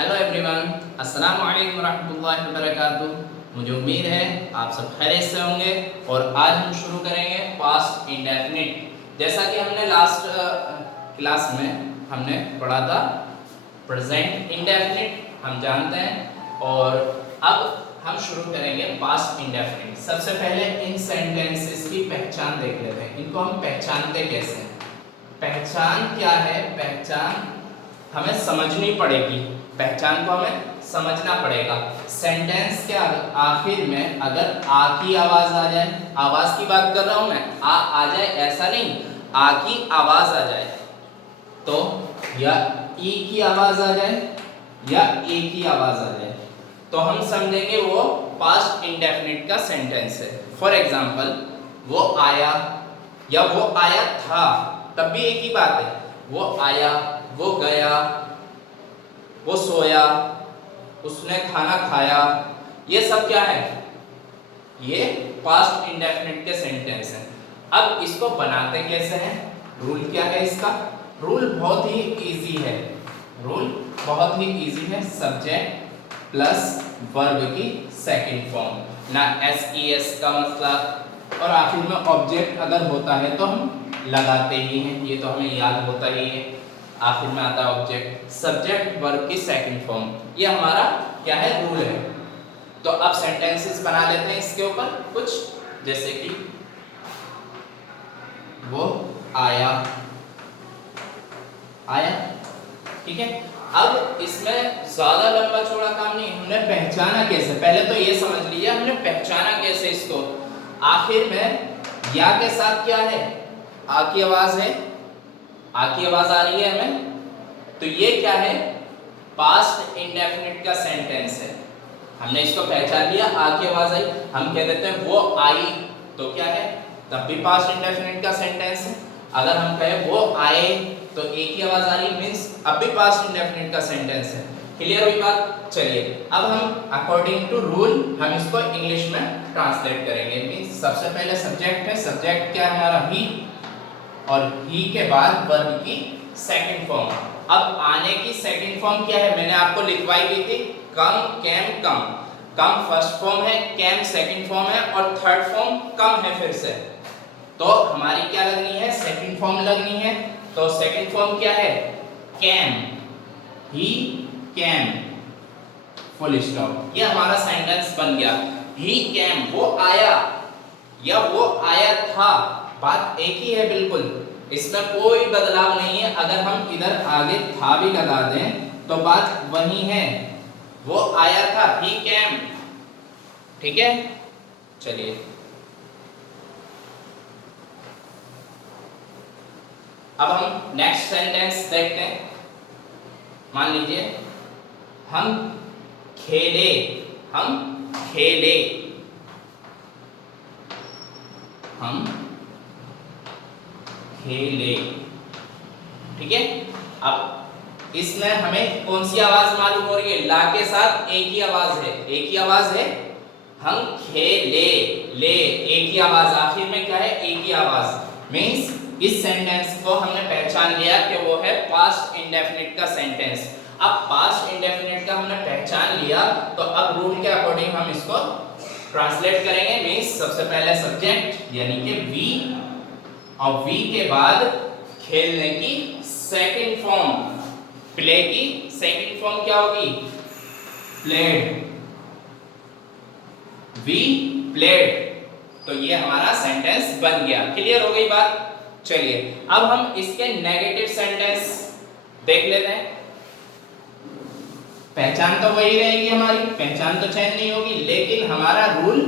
Hello everyone, अस्सलाम वालेकुम रहमतुल्लाहि व बरकातुहू। मुझे उम्मीद है आप सब खैरियत से होंगे और आज हम शुरू करेंगे पास्ट इंडेफिनिट। जैसा कि हमने लास्ट क्लास में हमने पढ़ा था प्रेजेंट इंडेफिनिट, हम जानते हैं। और अब हम शुरू करेंगे पास्ट इंडेफिनिट। सबसे पहले इन सेंटेंसेस की पहचान देख लेते हैं। इनको हम पहचानते कैसे हैं? पहचान क्या है? पहचान हमें समझनी पड़ेगी। पहचान को हमें समझना पड़ेगा। सेंटेंस के आखिर में अगर आ की आवाज आ जाए, आवाज की बात कर रहा हूं मैं, आ जाए ऐसा नहीं, आ की आवाज आ जाए तो, या ई की आवाज आ जाए या ए की आवाज आ जाए तो हम समझेंगे वो पास्ट इंडेफिनिट का सेंटेंस है। फॉर एग्जाम्पल, वो आया या वो आया था, तब भी एक ही बात है। वो आया, वो गया, वो सोया, उसने खाना खाया, ये सब क्या है? ये पास्ट इंडेफिनिट के सेंटेंस हैं। अब इसको बनाते कैसे हैं? रूल क्या है इसका? रूल बहुत ही इजी है। रूल बहुत ही इजी है। सब्जेक्ट प्लस वर्ब की सेकंड फॉर्म, ना एस का मतलब, और आखिर में ऑब्जेक्ट अगर होता है तो हम लगाते ही हैं, ये तो हमें याद होता ही है। आखिर में आता है ऑब्जेक्ट, सब्जेक्ट वर्ब की सेकंड फॉर्म, ये हमारा क्या है? रूल है। तो अब सेंटेंसेस बना लेते हैं इसके ऊपर कुछ, जैसे कि वो आया, आया, ठीक है। अब इसमें ज्यादा लंबा चौड़ा काम नहीं, हमने पहचाना कैसे, पहले तो ये समझ लीजिए हमने पहचाना कैसे इसको। आखिर में या के साथ क्या है? आ की आवाज है, आ की आवाज आ रही है हमें, तो ये क्या है? पास्ट इंडेफिनिट का सेंटेंस है। हमने इसको पहचान लिया, आ की आवाज आई, हम कह देते हैं वो आई, तो क्या है? तब भी पास्ट इंडेफिनिट का सेंटेंस है। अगर हम कहें वो आए तो ए की आवाज आ रही, मींस अब भी पास्ट इंडेफिनिट का सेंटेंस है। क्लियर हुई बात? चलिए अब हम अकॉर्डिंग टू रूल हम इसको इंग्लिश में ट्रांसलेट करेंगे। मींस सबसे पहले सब्जेक्ट है, सब्जेक्ट क्या है हमारा? ही, और ही के बाद वर्ब की सेकंड फॉर्म। अब आने की सेकंड फॉर्म क्या है? मैंने आपको लिखवाई भी थी, कम, कैम, कम। कम फर्स्ट फॉर्म है, कैम सेकंड फॉर्म है, और थर्ड फॉर्म कम है फिर से। तो हमारी क्या लगनी है? सेकंड फॉर्म लगनी है। तो सेकंड फॉर्म क्या है? Came, he came, full stop. ये हमारा सेंटेंस बन गया। ही कैम, वो आया या वो आया था, बात एक ही है बिल्कुल, इसमें कोई बदलाव नहीं है। अगर हम इधर आगे था भी लगा दें तो बात वही है, वो आया था, ही कैम, ठीक है। चलिए अब हम नेक्स्ट सेंटेंस देखते हैं। मान लीजिए हम खेले, हम खेले, हम खेले, ठीक है। अब इसमें हमें कौन सी आवाज मालूम हो रही है? ला के साथ एक ही आवाज है, एक ही आवाज है। हम खेले, ले, एक ही आवाज, आखिर में क्या है? एक ही आवाज। मींस इस सेंटेंस को हमने पहचान लिया कि वो है पास्ट इंडेफिनिट का सेंटेंस। अब पास्ट इंडेफिनिट का हमने पहचान लिया तो अब रूल के अकॉर्डिंग हम इसको ट्रांसलेट करेंगे। मींस सबसे पहले सब्जेक्ट यानी कि वी, और वी के बाद खेलने की सेकंड फॉर्म, प्ले की सेकंड फॉर्म क्या होगी? Played, we played. तो ये हमारा सेंटेंस बन गया। क्लियर हो गई बात? चलिए अब हम इसके नेगेटिव सेंटेंस देख लेते हैं। पहचान तो वही रहेगी हमारी, पहचान तो चेंज नहीं होगी, लेकिन हमारा रूल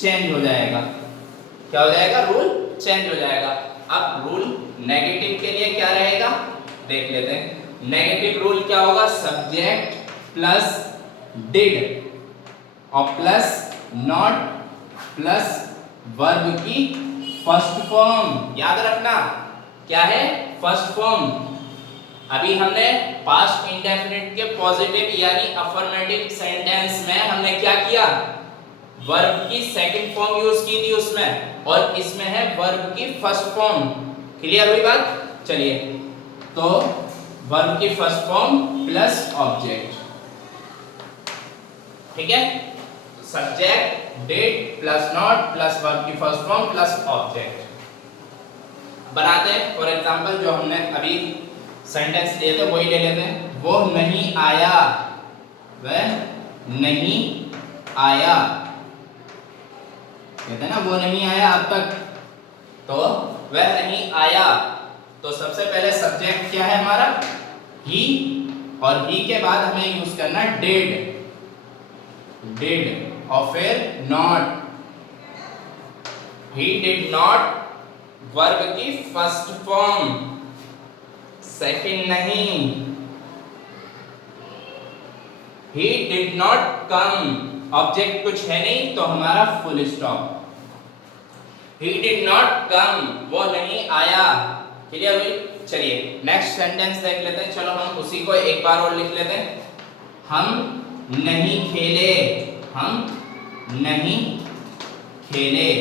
चेंज हो जाएगा। क्या हो जाएगा? रूल चेंज हो जाएगा। अब रूल नेगेटिव के लिए क्या रहेगा देख लेते हैं। नेगेटिव रूल क्या होगा? सब्जेक्ट प्लस डिड और प्लस नॉट प्लस वर्ब की फर्स्ट फॉर्म। याद रखना क्या है? First form. अभी हमने पास्ट इंडेफिनिट के पॉजिटिव यानी अफर्मेटिव सेंटेंस में हमने क्या किया? वर्ब की सेकंड फॉर्म यूज की थी उसमें, और इसमें है वर्ब की फर्स्ट फॉर्म। क्लियर हुई बात? चलिए तो वर्ब की फर्स्ट फॉर्म प्लस ऑब्जेक्ट, ठीक है, subject did plus not plus verb की फर्स्ट फॉर्म प्लस ऑब्जेक्ट बनाते हैं। फॉर एग्जांपल जो हमने अभी सेंटेंस लिए थे वही ले लेते हैं। वो नहीं आया, वह नहीं आया, कहते हैं ना वो नहीं आया अब तक, तो वह नहीं आया। तो सबसे पहले सब्जेक्ट क्या है हमारा, ही, और ही के बाद हमें यूज करना डिड, डिड और फिर not. He did not verb की फर्स्ट फॉर्म, सेकंड नहीं। He did not come, object कुछ है नहीं तो हमारा full stop. He did not come, वो नहीं आया। क्लियर हुई? चलिए नेक्स्ट सेंटेंस देख लेते हैं। चलो हम उसी को एक बार और लिख लेते हैं। हम नहीं खेले, हम नहीं खेले।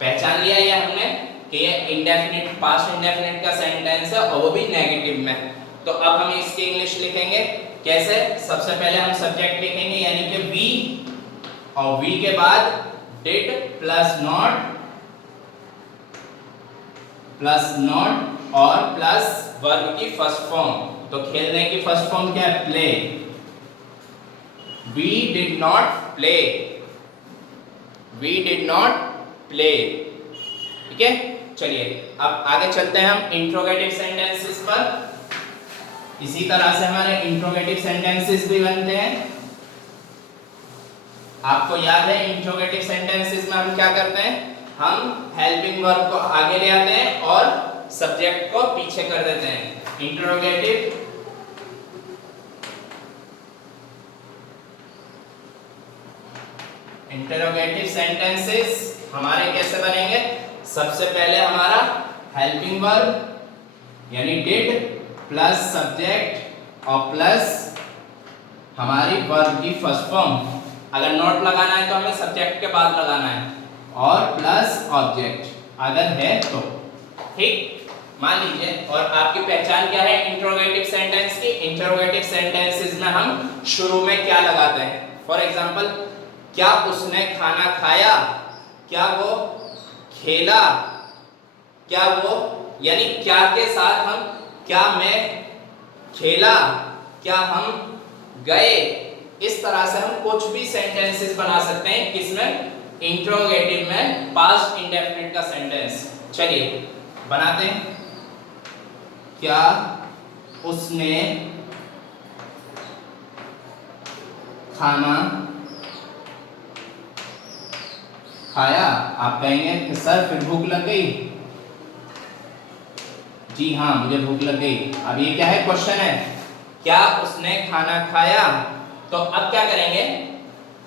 पहचान लिया ये हमने कि ये इंडेफिनिट, पास्ट इंडेफिनिट का सेंटेंस है और वो भी नेगेटिव में। तो अब हम इसकी इंग्लिश लिखेंगे कैसे? सबसे पहले हम सब्जेक्ट लिखेंगे यानी कि वी, और वी के बाद डिड प्लस नॉट और प्लस वर्ब की फर्स्ट फॉर्म। तो खेलने की फर्स्ट फॉर्म क्या है? Play. We did not play, we did not play. ठीक है, चलिए अब आगे चलते हैं हम इंट्रोगेटिव सेंटेंसेस पर। इसी तरह से हमारे इंट्रोगेटिव सेंटेंसेस भी बनते हैं। आपको याद है इंट्रोगेटिव सेंटेंसेस में हम क्या करते हैं? हम हेल्पिंग वर्ब को आगे ले आते हैं और सब्जेक्ट को पीछे कर देते हैं। इंटरोगेटिव सेंटेंसेस हमारे कैसे बनेंगे? सबसे पहले हमारा हेल्पिंग वर्ब यानी डिड प्लस सब्जेक्ट और प्लस हमारी वर्ब की फर्स्ट फॉर्म। अगर नॉट लगाना है तो हमें सब्जेक्ट के बाद लगाना है, और प्लस ऑब्जेक्ट अगर है तो। ठीक, मान लीजिए। और आपकी पहचान क्या है इंट्रोगेटिव सेंटेंस की? इंट्रोगेटिव सेंटेंसेस में हम शुरू में क्या लगाते हैं? फॉर एग्जांपल, क्या उसने खाना खाया, क्या वो खेला, क्या वो, यानी क्या के साथ हम क्या मैं खेला, क्या हम गए, इस तरह से हम कुछ भी सेंटेंसेस बना सकते हैं। किसमें? इंट्रोगेटिव में, पास्ट इंडेफिनिट का सेंटेंस। चलिए बनाते हैं। क्या उसने खाना खाया? आप कहेंगे कि सर फिर भूख लग गई। जी हाँ, मुझे भूख लग गई। अब ये क्या है? क्वेश्चन है, क्या उसने खाना खाया? तो अब क्या करेंगे?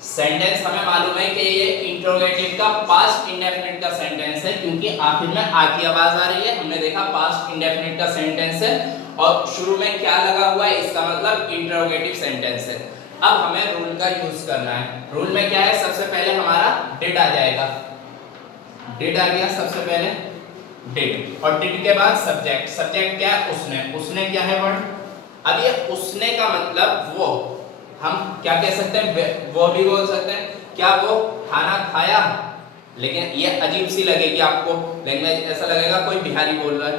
सेंटेंस हमें मालूम है कि ये इंट्रोगेटिव का पास्ट इंडेफिनिट का सेंटेंस है, क्योंकि आखिर में आ की आवाज आ रही है। हमने देखा पास्ट इंडेफिनिट का सेंटेंस है और शुरू में क्या लगा हुआ है, इसका मतलब इंट्रोगेटिव सेंटेंस है। अब हमें रूल का यूज करना है। रूल में क्या है? सबसे पहले हमारा डिड आ जाएगा। डिड आ गया सबसे पहले, डिड, और डिड के बाद सब्जेक्ट। सब्जेक्ट क्या है? उसने। उसने क्या है? वर्ड। अब ये उसने का मतलब वो, हम क्या कह सकते हैं? वो भी बोल सकते हैं। क्या वो खाना खाया? लेकिन ये अजीब सी लगेगी आपको, लैंग्वेज ऐसा लगेगा कोई बिहारी बोल रहा है।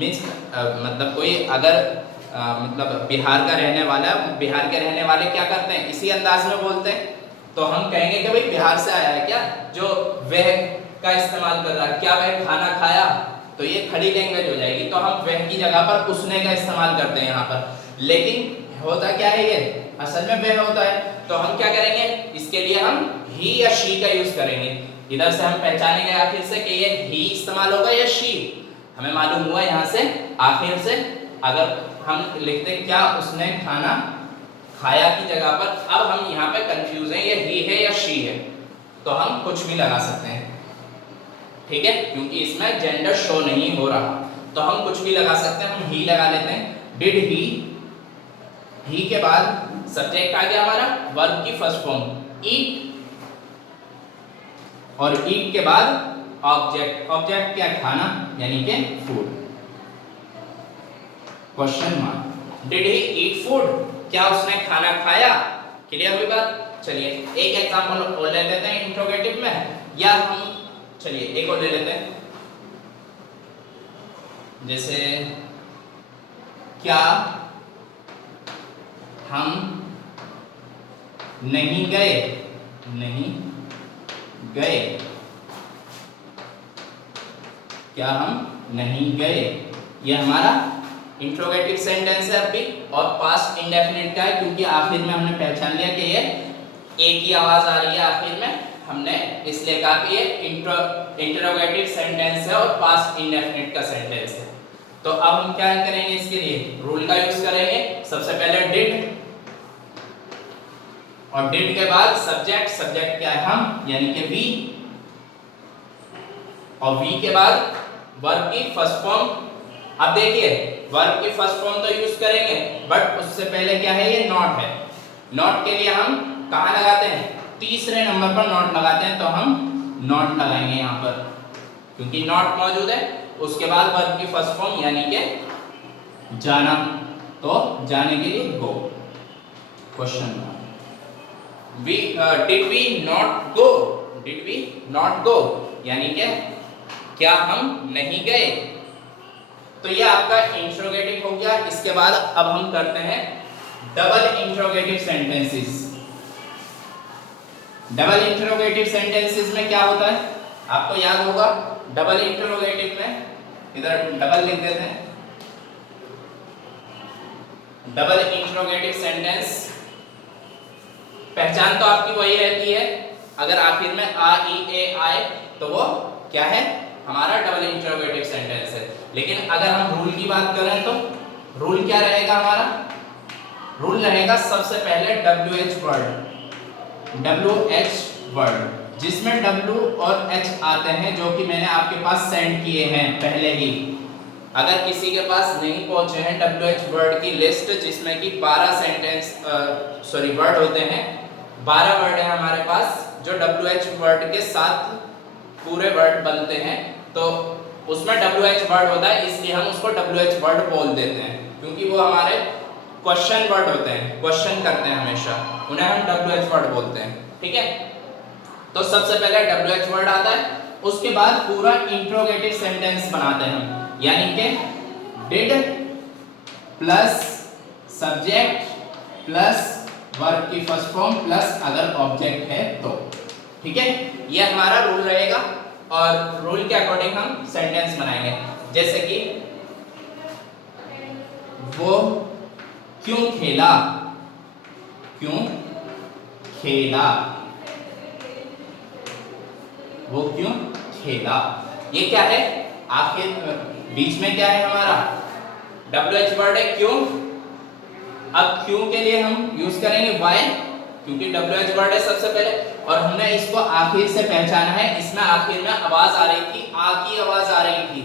मीन्स मतलब कोई अगर मतलब बिहार का रहने वाला, बिहार के रहने वाले क्या करते हैं? इसी अंदाज में बोलते हैं। तो हम कहेंगे कि भाई बिहार से आया है क्या, जो वह का इस्तेमाल कर रहा है। क्या वह खाना खाया? तो ये खड़ी लैंग्वेज हो जाएगी। तो हम वह की जगह पर उसने का इस्तेमाल करते हैं यहाँ पर। लेकिन होता क्या है? ये असल में वह होता है। तो हम क्या करेंगे? इसके लिए हम ही या शी का यूज करेंगे। इधर से हम पहचानेंगे आखिर से कि ये ही इस्तेमाल होगा या शी। हमें मालूम हुआ यहाँ से आखिर से। अगर हम लिखते क्या उसने खाना खाया की जगह पर, अब हम यहाँ पे कंफ्यूज हैं, ये ही है या शी है। तो हम कुछ भी लगा सकते हैं, ठीक है, क्योंकि इसमें जेंडर शो नहीं हो रहा। तो हम कुछ भी लगा सकते हैं। हम ही लगा लेते हैं। डिड ही के बाद सब्जेक्ट आ गया हमारा, वर्ब की फर्स्ट फॉर्म ईट, और ईट के बाद ऑब्जेक्ट। ऑब्जेक्ट क्या? खाना, यानी कि food. Question mark. Did he eat food, क्या उसने खाना खाया। क्लियर हुई बात। चलिए एक एग्जांपल और ले लेते हैं इंट्रोगेटिव में, या हम चलिए एक और ले लेते हैं, जैसे क्या हम नहीं गए, नहीं गए, क्या हम नहीं गए, ये हमारा इंट्रोगेटिव सेंटेंस है अभी, और पास्ट इंडेफिनिट का है क्योंकि आखिर में हमने पहचान लिया कि ये एक ही आवाज आ रही है आखिर में, हमने इसलिए कहा कि ये इंट्रोगेटिव सेंटेंस है और पास्ट इंडेफिनिट का सेंटेंस है। तो अब हम क्या करेंगे, इसके लिए रूल का यूज करेंगे। सबसे पहले डिड, और डिड के बाद सब्जेक्ट, सब्जेक्ट क्या है हम यानी कि वी, और वी के बाद वर्ब की फर्स्ट फॉर्म। अब देखिए वर्ब की फर्स्ट फॉर्म तो यूज करेंगे, बट उससे पहले क्या है, ये नॉट है। नॉट के लिए हम कहाँ लगाते हैं, तीसरे नंबर पर नॉट लगाते हैं, तो हम नॉट लगाएंगे यहाँ पर क्योंकि नॉट मौजूद है। उसके बाद वर्ब की फर्स्ट फॉर्म यानी कि जाना, तो जाने के लिए go. Question did we not go, did we not go यानी कि क्या हम नहीं गए। तो ये आपका इंट्रोगेटिव हो गया। इसके बाद अब हम करते हैं double interrogative sentences. Double interrogative sentences में क्या होता है, आपको याद होगा, डबल इंट्रोगेटिव में इधर डबल लिख देते हैं। डबल इंट्रोगेटिव सेंटेंस पहचान तो आपकी वही रहती है, अगर आखिर में आ ई ए आए तो वो क्या है, हमारा डबल इंट्रोगेटिव सेंटेंस है। लेकिन अगर हम रूल की बात करें तो रूल क्या रहेगा हमारा, रूल रहेगा सबसे पहले WH वर्ड, WH वर्ड जिसमें W और H आते हैं, जो कि मैंने आपके पास सेंड किए हैं पहले ही। अगर किसी के पास नहीं पहुंचे हैं WH वर्ड की लिस्ट, जिसमें कि 12 सेंटेंस वर्ड होते हैं, 12 वर्ड है हमारे पास जो WH वर्ड के साथ पूरे वर्ड बनते हैं, तो उसमें WH वर्ड होता है, इसलिए हम उसको WH वर्ड बोल देते हैं क्योंकि वो हमारे क्वेश्चन वर्ड होते हैं, क्वेश्चन करते हैं हमेशा, उन्हें हम WH वर्ड बोलते हैं। ठीक है, तो सबसे पहले WH वर्ड आता है, उसके बाद पूरा इंट्रोगेटिव सेंटेंस बनाते हैं हम, यानी कि did plus subject plus verb की फर्स्ट फॉर्म प्लस अगर ऑब्जेक्ट है तो। ठीक है, ये हमारा रूल रहेगा और रूल के अकॉर्डिंग हम सेंटेंस बनाएंगे। जैसे कि वो क्यों खेला, क्यों खेला, वो क्यों खेला, ये क्या है, आखिर बीच में क्या है हमारा WH वर्ड है क्यों। अब क्यों के लिए हम यूज करेंगे वाई, क्योंकि WH वर्ड है सबसे पहले, और हमने इसको आखिर से पहचाना है, इसमें आखिर में आवाज आ रही थी, आ की आवाज आ रही थी,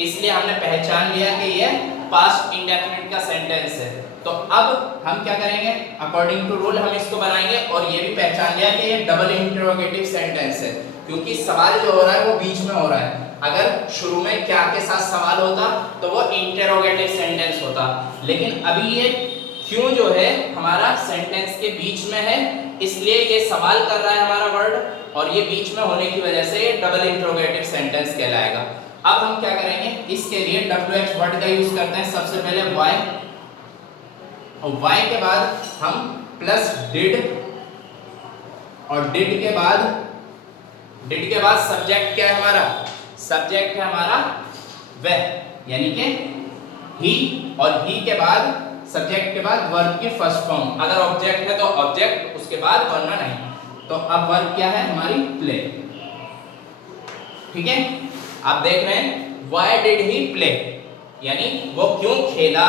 इसलिए हमने पहचान लिया कि ये पास्ट इंडेफिनिट का सेंटेंस है। तो अब हम क्या करेंगे, अकॉर्डिंग टू रूल हम इसको बनाएंगे, और ये भी पहचान लिया कि ये डबल इंट्रोगेटिव सेंटेंस है क्योंकि सवाल जो हो रहा है वो बीच में हो रहा है। अगर शुरू में क्या के साथ सवाल होता तो वो इंटरोगेटिव सेंटेंस होता, लेकिन अभी ये क्यों जो है हमारा सेंटेंस के बीच में है, इसलिए ये सवाल कर रहा है हमारा वर्ड, और ये बीच में होने की वजह से ये डबल इंट्रोगेटिव सेंटेंस कहलाएगा। अब हम क्या करेंगे, इसके लिए WH वर्ड का यूज करते हैं। सबसे पहले वाई, और वाई के बाद हम प्लस डिड, और डिड के बाद सब्जेक्ट क्या है हमारा, सब्जेक्ट है हमारा वह, यानी कि ही, और ही के बाद सब्जेक्ट के बाद वर्ब की फर्स्ट फॉर्म, अगर ऑब्जेक्ट है तो ऑब्जेक्ट, उसके बाद वरना नहीं। तो अब वर्ब क्या है हमारी, प्ले। ठीक है, आप देख रहे हैं व्हाई डिड ही प्ले, यानी वो क्यों खेला।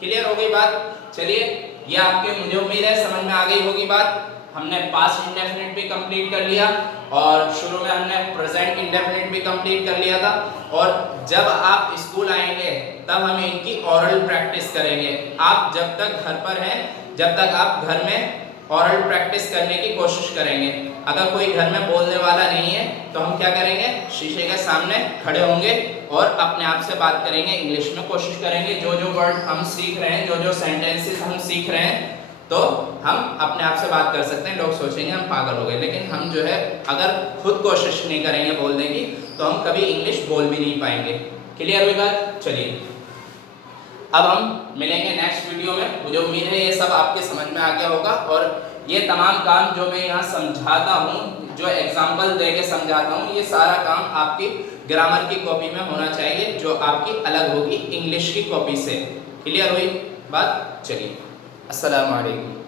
क्लियर हो गई बात। चलिए, ये आपके मुझे उम्मीद है समझ में आ गई होगी बात। हमने पास्ट इंडेफिनिट भी कंप्लीट कर लिया, और शुरू में हमने प्रेजेंट इंडेफिनिट भी कंप्लीट कर लिया था, और जब आप स्कूल आएंगे तब हम इनकी ओरल प्रैक्टिस करेंगे। आप जब तक घर पर हैं, जब तक आप घर में ऑरल प्रैक्टिस करने की कोशिश करेंगे। अगर कोई घर में बोलने वाला नहीं है तो हम क्या करेंगे, शीशे के सामने खड़े होंगे और अपने आप से बात करेंगे, इंग्लिश में कोशिश करेंगे। जो जो वर्ड हम सीख रहे हैं, जो जो सेंटेंसेस हम सीख रहे हैं, तो हम अपने आप से बात कर सकते हैं। लोग सोचेंगे हम पागल हो गए, लेकिन हम जो है अगर खुद कोशिश नहीं करेंगे बोलने की तो हम कभी इंग्लिश बोल भी नहीं पाएंगे। क्लियर हुई बात? चलिए अब हम मिलेंगे नेक्स्ट वीडियो में। मुझे उम्मीद है ये सब आपके समझ में आ गया होगा और ये तमाम काम जो मैं यहाँ समझाता हूँ, जो एग्जाम्पल दे के समझाता हूँ, ये सारा काम आपकी ग्रामर की कॉपी में होना चाहिए, जो आपकी अलग होगी इंग्लिश की कॉपी से। क्लियर हुई बात? चलिए, अस्सलाम वालेकुम।